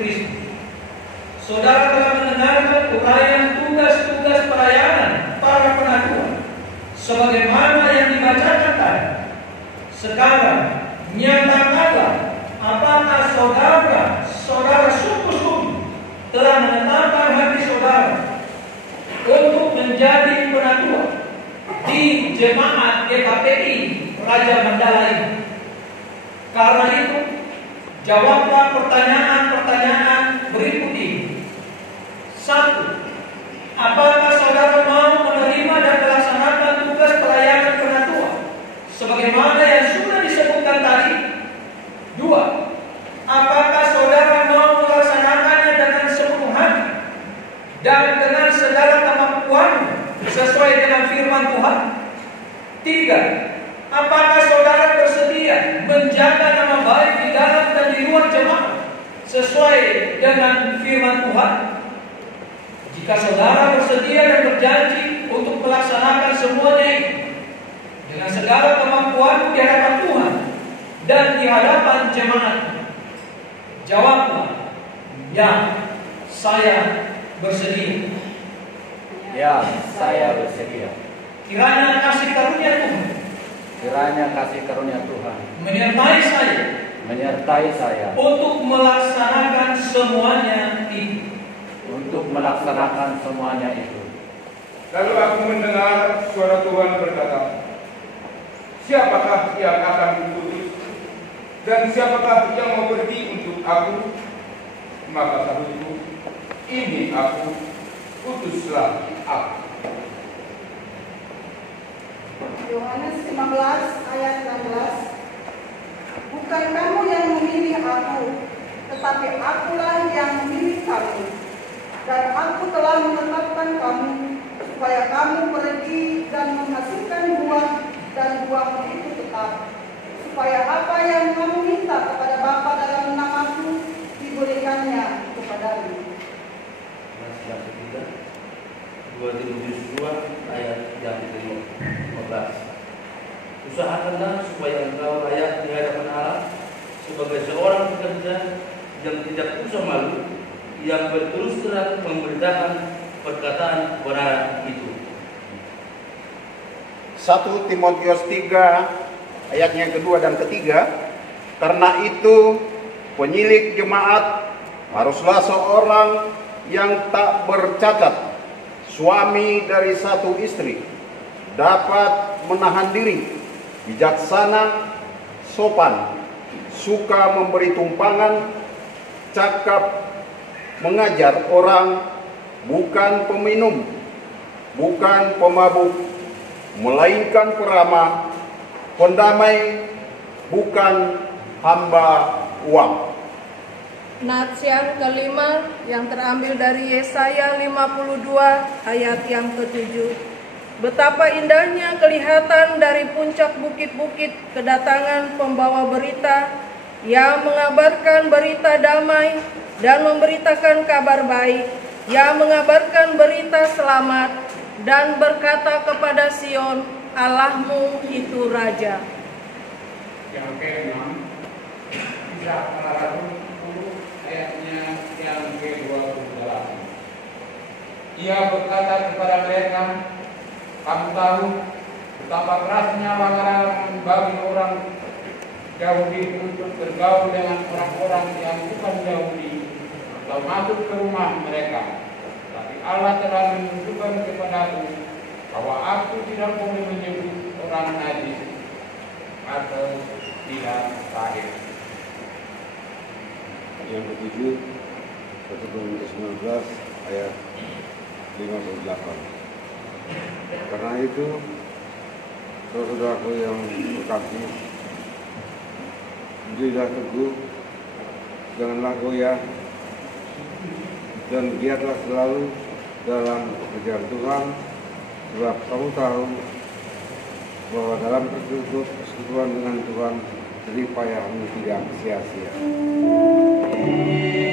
Kristus. Saudara telah mendengarkan uraian tugas-tugas pelayanan para penatua sebagaimana yang dibacakan tadi. Sekarang nyatakanlah apakah saudara sungguh-sungguh telah menetapkan hati saudara untuk menjadi penatua di jemaat GKPI Raja Mandala ini. Karena itu, jawablah pertanyaan-pertanyaan berikut ini. 1. Apakah saudara mau menerima dan melaksanakan tugas pelayanan penatua sebagaimana yang sudah disebutkan tadi? 2. Apakah saudara mau melaksanakannya dengan sepenuh hati dan dengan segala kemampuan sesuai dengan firman Tuhan? 3. Apakah saudara bersedia menjaga nama baik di dalam dan di luar jemaat sesuai dengan firman Tuhan? Jika saudara bersedia dan berjanji untuk melaksanakan semuanya ini dengan segala kemampuan di hadapan Tuhan dan di hadapan jemaat, jawablah, ya, saya bersedia. Ya, saya bersedia. Kiranya kasih karunia Tuhan menyertai saya untuk melaksanakan semuanya itu. Lalu aku mendengar suara Tuhan berkata, siapakah yang akan kuutus dan siapakah yang mau pergi untuk aku? Maka sahutku, ini aku, utuslah aku. Yohanes 15 ayat 16. Bukan kamu yang memilih aku, tetapi akulah yang memilih kamu. Dan aku telah menetapkan kamu, supaya kamu pergi dan menghasilkan buah, dan buahmu itu tetap. Supaya apa yang kamu minta kepada Bapa dalam namaku, diberikannya kepadamu. Yang ketiga, 2 Timotius 2 ayat yang ke-15. Usahakanlah supaya engkau layak di hadapan Allah sebagai seorang pekerja yang tidak usah malu, yang berterus terang memberitakan perkataan kebenaran itu. 1 Timotius 3 ayatnya yang kedua dan ketiga. Karena itu penilik jemaat haruslah seorang yang tak bercacat, suami dari satu istri, dapat menahan diri, bijaksana, sopan, suka memberi tumpangan, cakap, mengajar orang, bukan peminum, bukan pemabuk, melainkan peramah, pendamai, bukan hamba uang. Nats yang kelima yang terambil dari Yesaya 52 ayat yang ke-7. Betapa indahnya kelihatan dari puncak bukit-bukit kedatangan pembawa berita yang mengabarkan berita damai dan memberitakan kabar baik, yang mengabarkan berita selamat dan berkata kepada Sion, Allahmu itu Raja. Yang ke-6, Kisah Para Rasul 10 ayatnya yang ke-28. Ia berkata kepada mereka, kamu tahu betapa kerasnya larang bagi orang Yahudi untuk bergaul dengan orang-orang yang bukan Yahudi atau masuk ke rumah mereka. Tapi Allah telah menunjukkan kepadaku bahwa aku tidak boleh menyebut orang najis atau tidak sahih. Yang ketujuh, 1 Korintus 19 ayat 58. Karena itu, saudaraku yang berkasih, berdirilah teguh, janganlah goyah, dan giatlah selalu dalam pekerjaan Tuhan, sebab kamu tahu bahwa dalam persekutuan dengan Tuhan, jerih payahmu tidak sia-sia. Amen.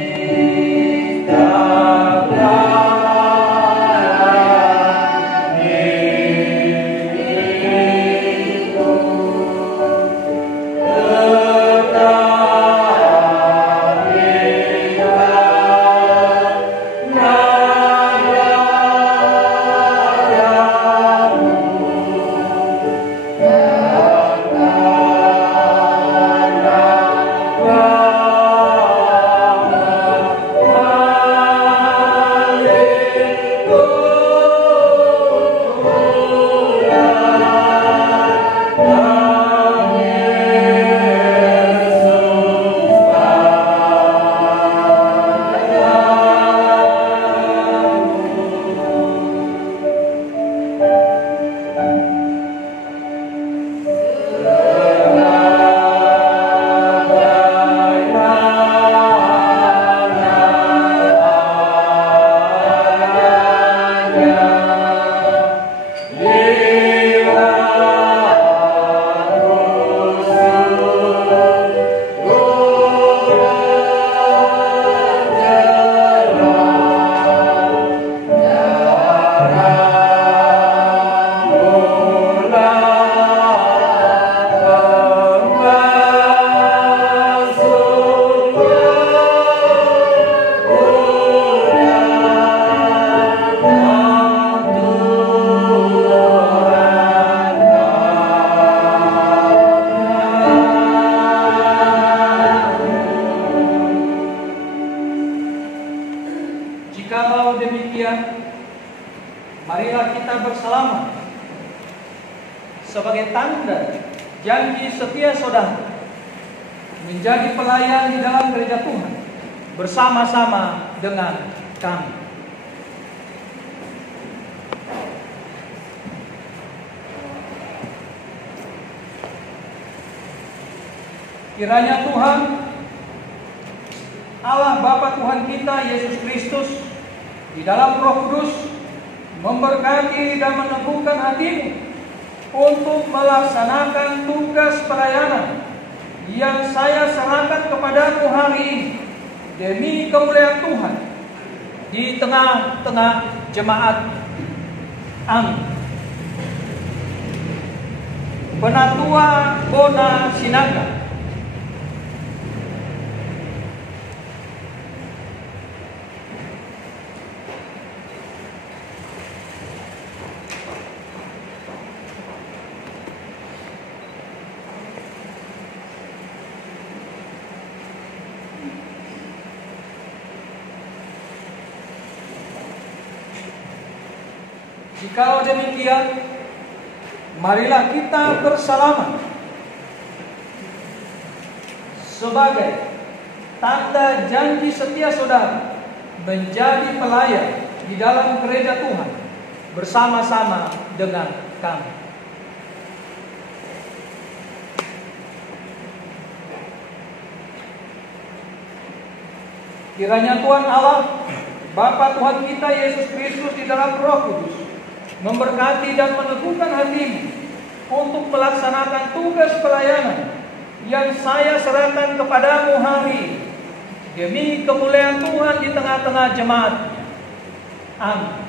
Jikalau demikian, marilah kita bersalaman sebagai tanda janji setia saudara menjadi pelayan di dalam gereja Tuhan bersama-sama dengan kami. Kiranya Tuhan Allah Bapa Tuhan kita Yesus Kristus di dalam Roh Kudus memberkati dan meneguhkan hatimu untuk melaksanakan tugas pelayanan yang saya serahkan kepadamu hari ini demi kemuliaan Tuhan di tengah-tengah jemaat. Amin. Penatua Bona Sinaga. Jikalau demikian, marilah kita bersalaman sebagai tanda janji setia saudara menjadi pelayan di dalam gereja Tuhan bersama-sama dengan kami. Kiranya Tuhan Allah, Bapa Tuhan kita Yesus Kristus di dalam Roh Kudus memberkati dan meneguhkan hatimu untuk melaksanakan tugas pelayanan yang saya serahkan kepadamu hari ini demi kemuliaan Tuhan di tengah-tengah jemaat. Amin.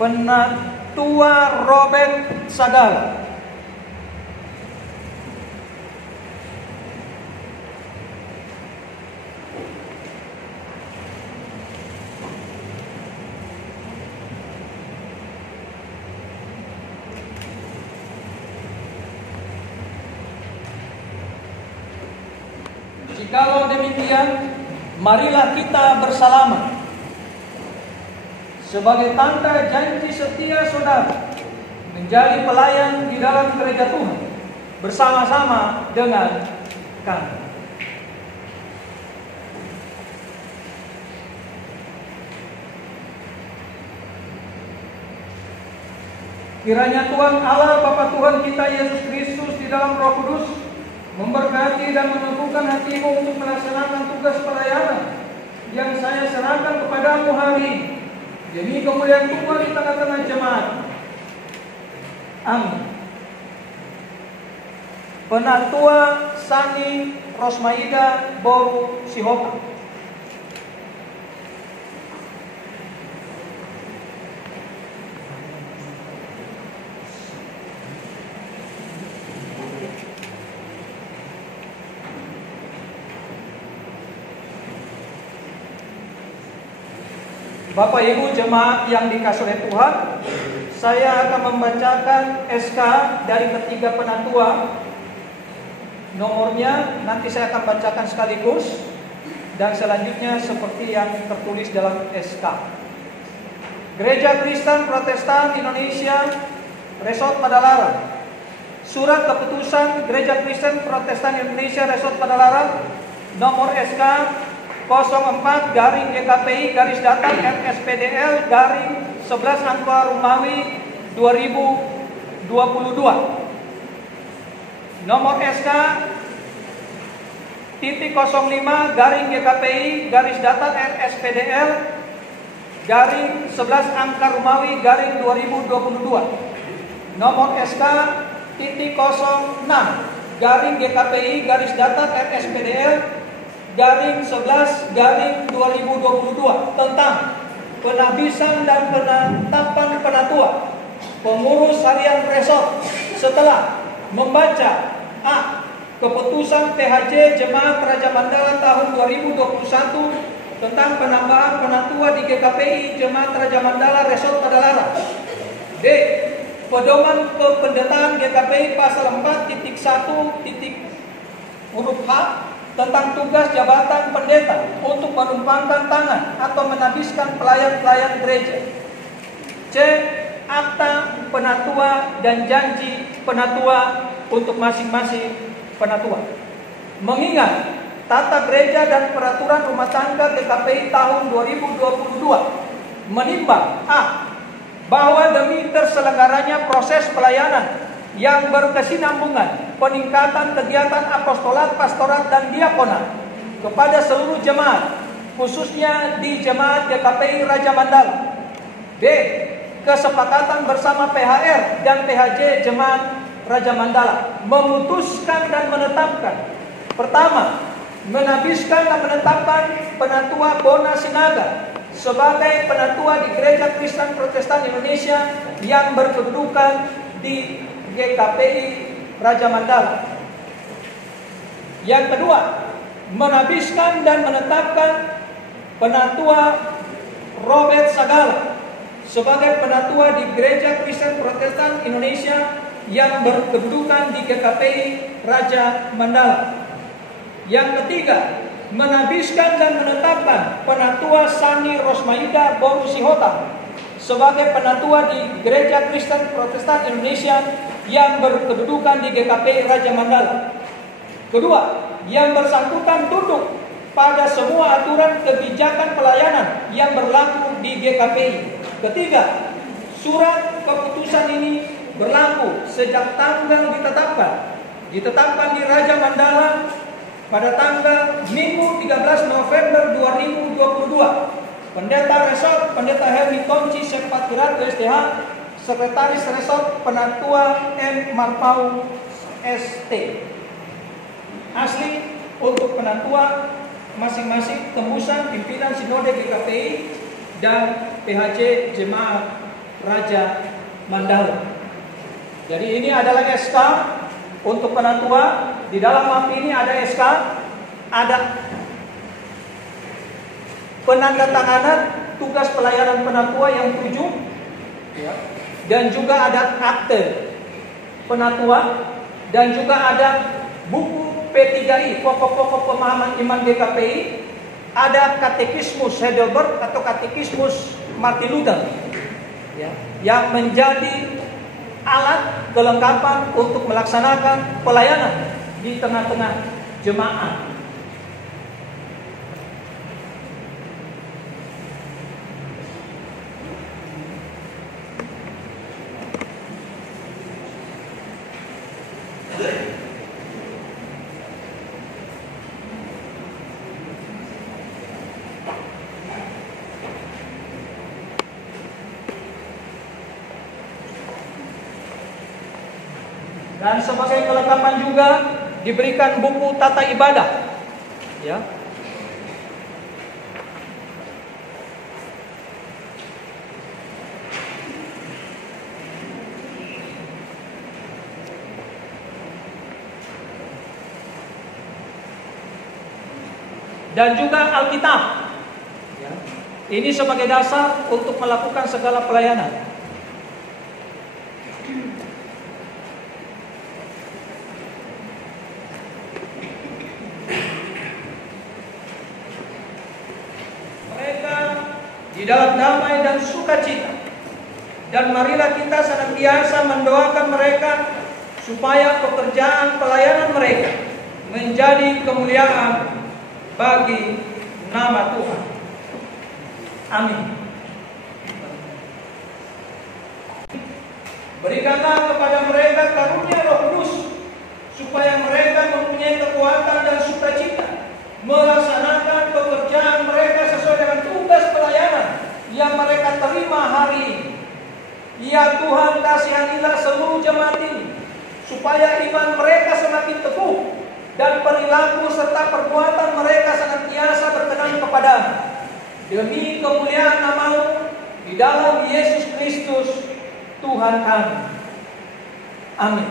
Penatua Robert Sadala. Jikalau demikian, marilah kita bersalaman sebagai tanda janji setia saudara menjadi pelayan di dalam gereja Tuhan bersama-sama dengan kami. Kiranya Tuhan Allah Bapa Tuhan kita Yesus Kristus di dalam Roh Kudus memberkati dan meneguhkan hatimu untuk melaksanakan tugas pelayanan yang saya serahkan kepadamu hari ini demi kemuliaan Tuhan di tengah-tengah jemaat. Amin. Penatua Sani Rosmaida Boru Sihota. Bapak Ibu jemaat yang dikasihi oleh Tuhan, saya akan membacakan SK dari ketiga penatua. Nomornya nanti saya akan bacakan sekaligus dan selanjutnya seperti yang tertulis dalam SK. Gereja Kristen Protestan Indonesia, Resort Padalarang. Surat keputusan Gereja Kristen Protestan Indonesia Resort Padalarang, nomor SK 04-GKPI-RSPDL-11 Angka Rumawi 2022. Nomor SK /GKPI-RSPDL-11 Angka Rumawi 2022. Nomor SK /06-GKPI-RSPDL-11/2022 tentang penahbisan dan penetapan penatua pengurus harian resort setelah membaca A. Keputusan PHJ Jemaat Raja Mandala tahun 2021 tentang penambahan penatua di GKPI Jemaat Raja Mandala Resort Padalarang. D. Pedoman kependetaan GKPI pasal 4.1 huruf H tentang tugas jabatan pendeta untuk menumpangkan tangan atau menabiskan pelayan-pelayan gereja. C. Akta penatua dan janji penatua untuk masing-masing penatua. Mengingat Tata Gereja dan Peraturan Rumah Tangga GKPI tahun 2022 menimbang A. Bahwa demi terselenggaranya proses pelayanan yang berkesinambungan, peningkatan kegiatan apostolat, pastorat, dan diakonat kepada seluruh jemaat, khususnya di Jemaat GKPI Raja Mandala. B. Kesepakatan bersama PHR dan PHJ Jemaat Raja Mandala memutuskan dan menetapkan: pertama, menabiskan dan menetapkan Penatua Bona Sinaga sebagai penatua di Gereja Kristen Protestan Indonesia yang berkedudukan di GKPI Raja Mandala. Yang kedua, menabiskan dan menetapkan Penatua Robert Sagala sebagai penatua di Gereja Kristen Protestan Indonesia yang berkedudukan di GKPI Raja Mandala. Yang ketiga, menabiskan dan menetapkan Penatua Sani Rosmaida Boru Sihota sebagai penatua di Gereja Kristen Protestan Indonesia yang berkedudukan di GKPI Raja Mandala. Kedua, yang bersangkutan tunduk pada semua aturan kebijakan pelayanan yang berlaku di GKPI. Ketiga, surat keputusan ini berlaku sejak tanggal ditetapkan di Raja Mandala pada tanggal Minggu 13 November 2022. Pendeta Resort, Pendeta Helmi Komci Sepatirat STH, Sekretaris Resort Penatua M. Marpau ST. Asli untuk penatua masing-masing tembusan pimpinan Sinode GKPI dan PHJ Jemaat Raja Mandala. Jadi ini adalah SK untuk penatua. Di dalam map ini ada SK, ada penandatanganan tugas pelayanan penatua yang 7, dan juga ada akte penatua, dan juga ada buku P3I, pokok-pokok pemahaman iman GKPI, ada katekismus Heidelberg atau katekismus Martin Luther, yang menjadi alat kelengkapan untuk melaksanakan pelayanan di tengah-tengah jemaat. Dan sebagai kelengkapan juga diberikan buku tata ibadah, ya. Dan juga Alkitab, ya. Ini sebagai dasar untuk melakukan segala pelayanan. Di dalam damai dan sukacita, dan marilah kita senantiasa mendoakan mereka supaya pekerjaan pelayanan mereka menjadi kemuliaan bagi nama Tuhan. Amin. Berikanlah kepada mereka karunia Roh Kudus supaya mereka mempunyai kekuatan dan sukacita melaksanakan pekerjaan mereka sesuai dengan tugas pelayanan yang mereka terima hari ini. Ya Tuhan, kasihanilah seluruh jemaat ini supaya iman mereka semakin teguh dan perilaku serta perbuatan mereka senantiasa berkenan kepadamu. Demi kemuliaan nama-Mu di dalam Yesus Kristus Tuhan kami. Amin.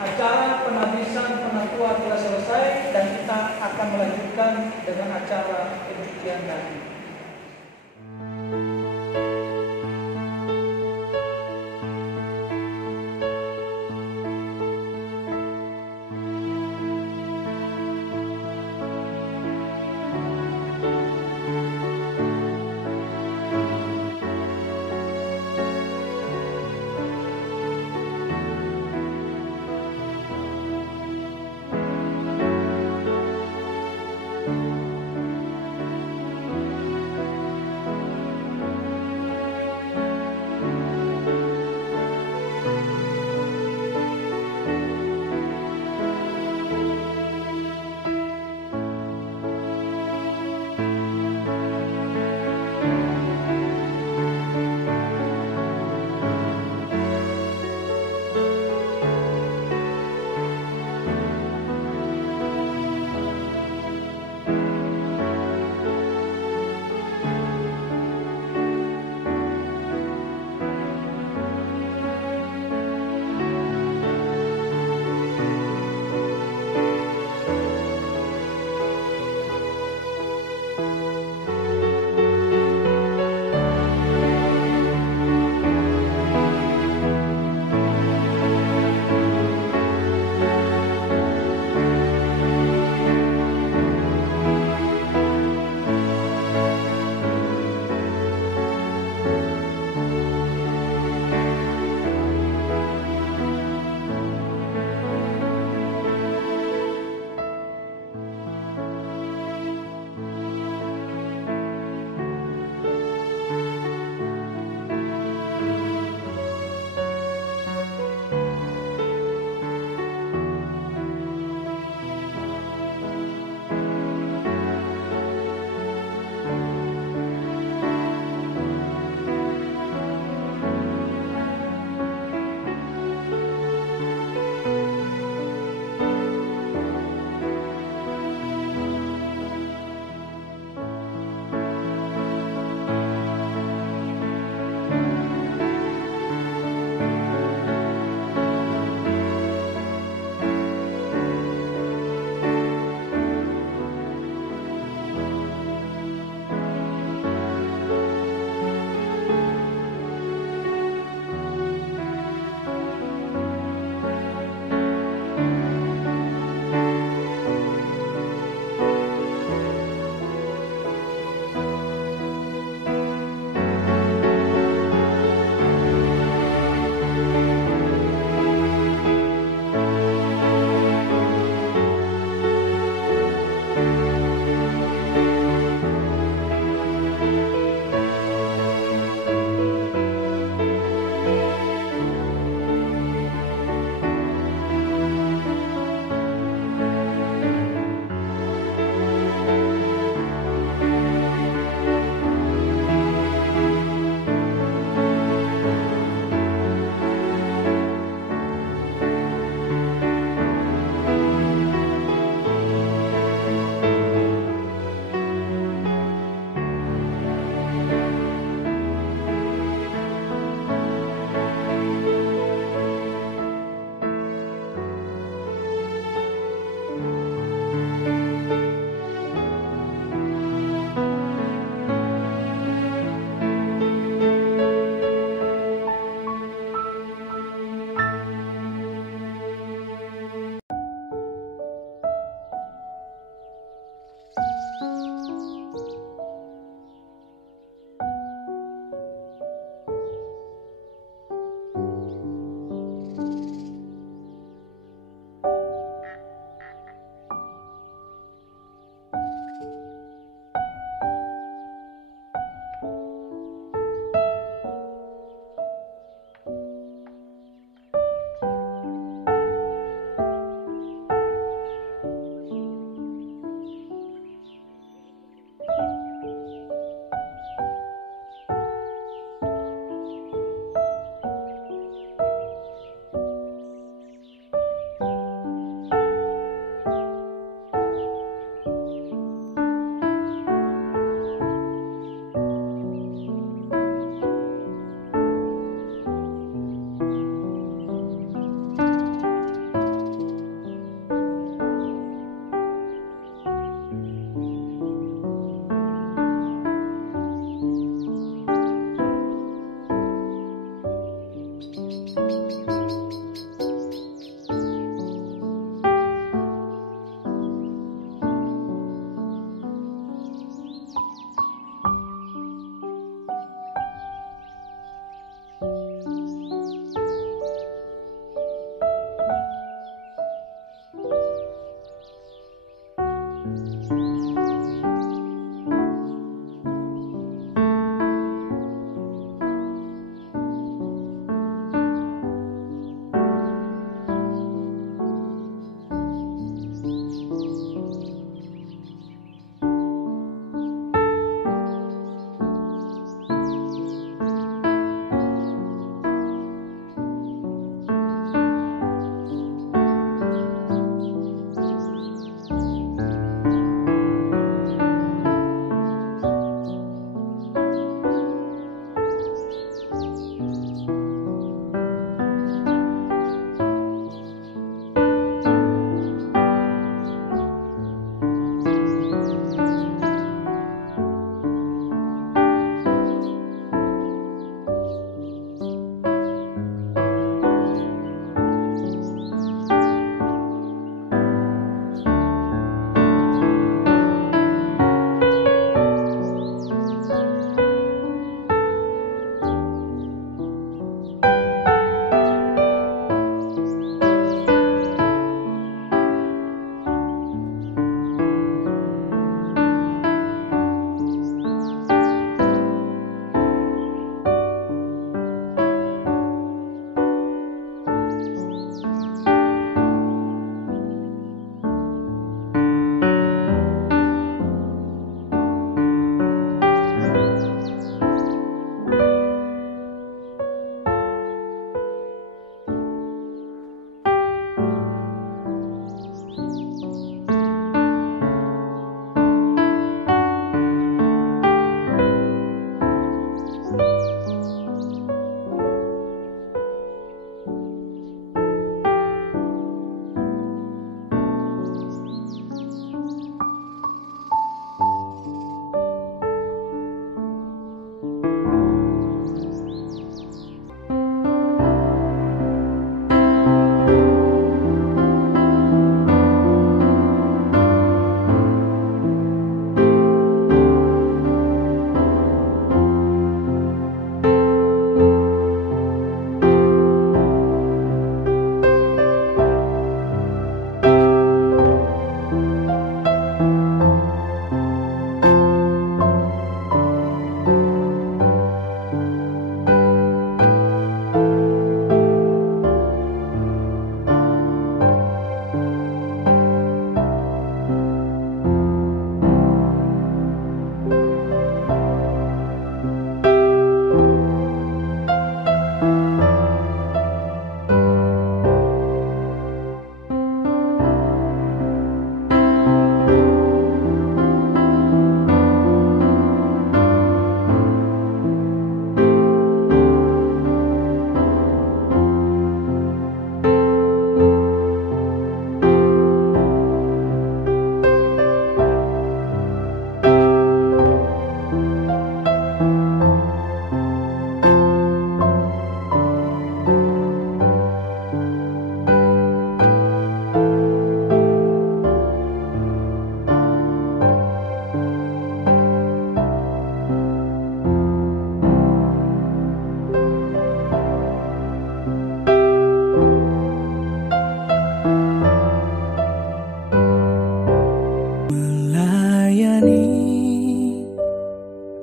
Acara penabisan penatua telah selesai dan kita akan melanjutkan dengan acara pencucian daging.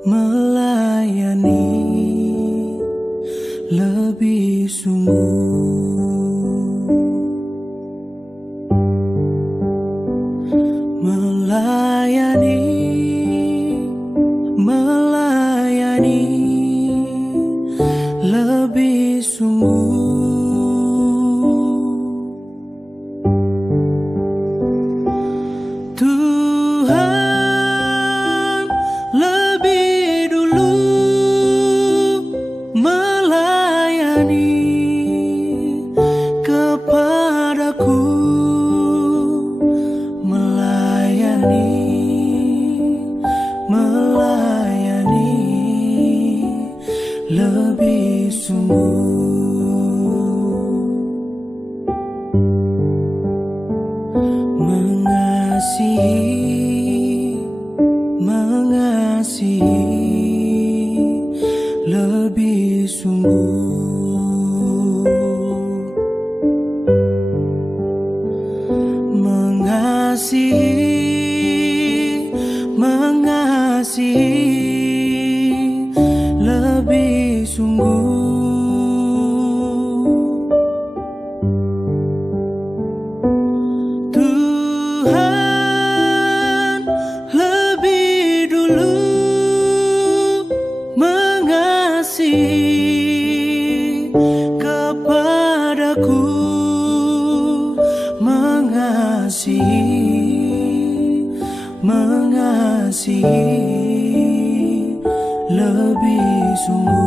melayani lebih sungguh, melayani lebih sungguh. Tuhan lebih dulu melayani kepadaku, melayani lebih sungguh, mengasihi lebih sungguh, mengasihi lebih sungguh. Tuhan lebih dulu mengasihi kepadaku, mengasihi lebih sungguh.